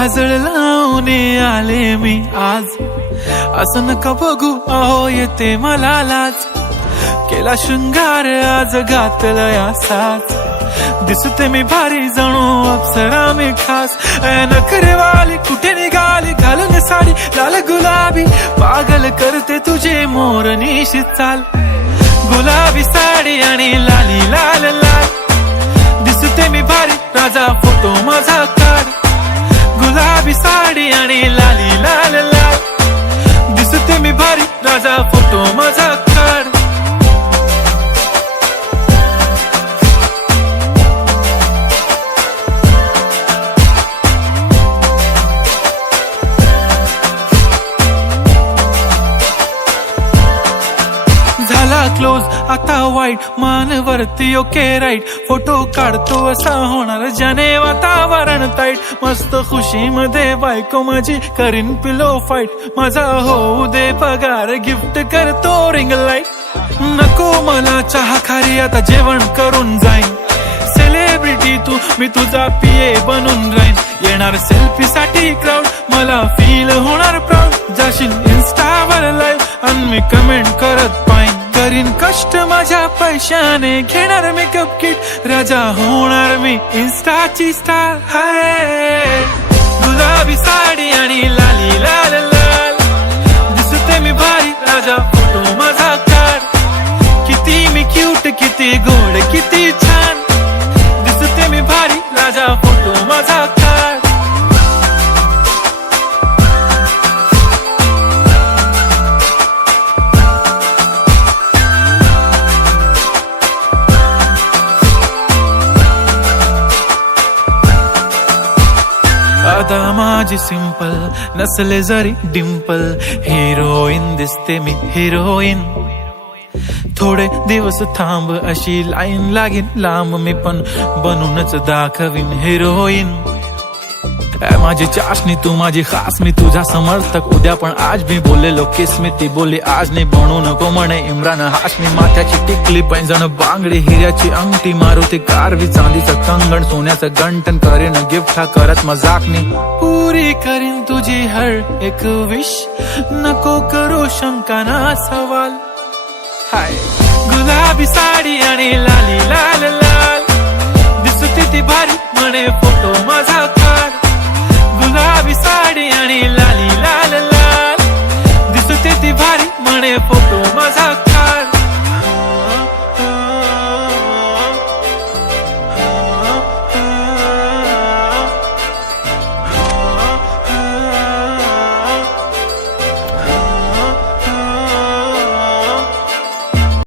काजळ लावून आले मी आज, असं नका बघू अहो येते मला लाज. केला शृंगार आज घातला साज, दिसते मी भारी जणू अप्सरा मी खास. नखरेवाली कुठे निघाली घालून साडी लाल गुलाबी, पागल करते तुझे मोरनीशी चाल. गुलाबी साडी आणि लाली लाल लाल, दिसते मी भारी राजा फोटो माझा काढ. गुलाबी साडी आणि लाली लाल लाल, दिसते मी भारी राजा फोटो माझा काढ. झाला क्लोज आता वाईट, मानवरती ओके राईट. फोटो काढतो असा होणार ज्याने वातावरण ताईट. मस्त खुशी मध्ये बायको माझी करीन पिलो फाईट. माझा होऊ दे पगार गिफ्ट करतो रिंग लाईट. नको मला चहा खारी आता जेवण करून जाईन. सेलिब्रिटी तू मी तुझा पिये बनून राहीन. येणार सेल्फी साठी क्राऊड मला फील होणार प्राऊड. जाशील इन्स्टावर लाईव्ह आणि मी कमेंट करत पाहिन. करीन कष्ट माझ्या पैशाने घेणार मेकअप किट. राजा होणार मी इन्स्टाची स्टार. हाय गुलाबी साडी आणि लाली लाल लाल, दिसते मी भारी राजा फोटो माझा काढ. किती मी क्यूट किती गोड किती छान, दिसते मी भारी राजा फोटो माझा काढ. अदा माझी सिंपल नसले जरी डिंपल, हिरोईन दिसते मी हिरोईन. थोडे दिवस थांब अशी लाईन लागेल लांब, मी पण बनूनच दाखवीन हिरोईन. माझी चाशनी तू माझी खास, मी तुझा समर्थक उद्या पण आज. मी बोललेलो किस मी ती बोलली आज नाही. बनू नको म्हणे इम्रान हाशमी. माथ्याची टिकली पैंजण बांगडी हिऱ्याची अंगठी, मारुती कारवी चांदीचं कंगण सोन्याचं गंटन. करेन गिफ्ट हा करत मजाकनी, पुरी करीन तुझी हर एक विश. नको करू शंका ना सवाल. हाय गुलाबी साडी आणि लाली लाल लाल, दिसते ती भारी म्हणे फोटो माझा काढ. गुलाबी साडी आणि लाली लाल लाल, दिसते ती भारी म्हणे फोटो माझा.